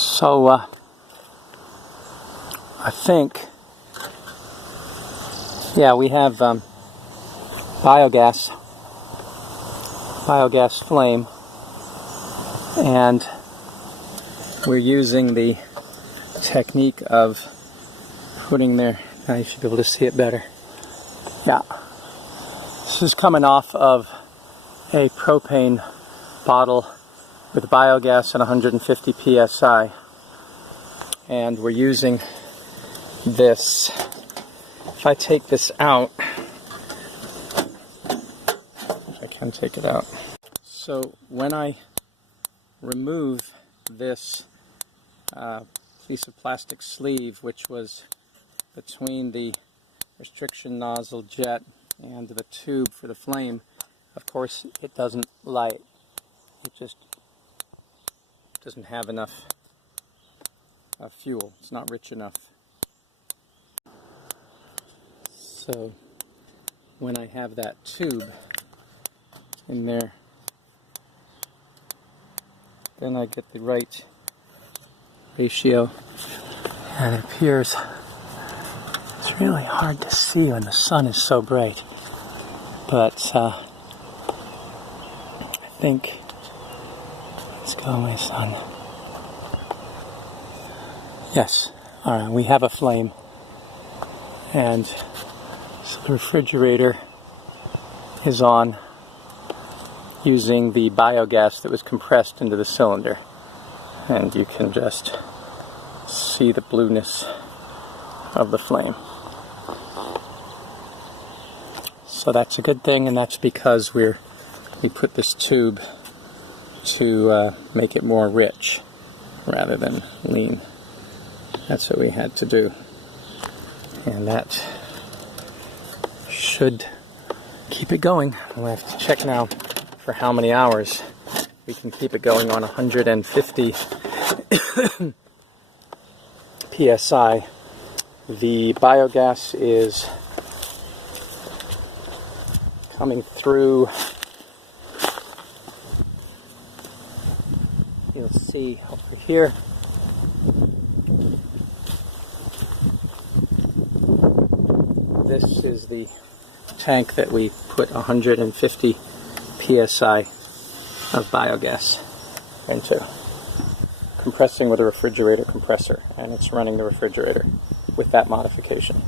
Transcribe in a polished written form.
So I think, yeah, we have biogas flame, and we're using the technique of putting there. Now you should be able to see it better. Yeah, this is coming off of a propane bottle with biogas at 150 psi, and we're using this. If I take this out, if I can take it out. So when I remove this piece of plastic sleeve, which was between the restriction nozzle jet and the tube for the flame, of course it doesn't light. It just doesn't have enough fuel. It's not rich enough. So when I have that tube in there, then I get the right ratio, and it appears it's really hard to see when the sun is so bright, but I think, let's go, my son. Yes, alright, we have a flame, and so the refrigerator is on using the biogas that was compressed into the cylinder, and you can just see the blueness of the flame. So that's a good thing, and that's because we put this tube to make it more rich rather than lean. That's what we had to do, and that should keep it going. We'll have to check now for how many hours we can keep it going on 150 psi. The biogas is coming through. You'll see over here. This is the tank that we put 150 psi of biogas into, compressing with a refrigerator compressor, and it's running the refrigerator with that modification.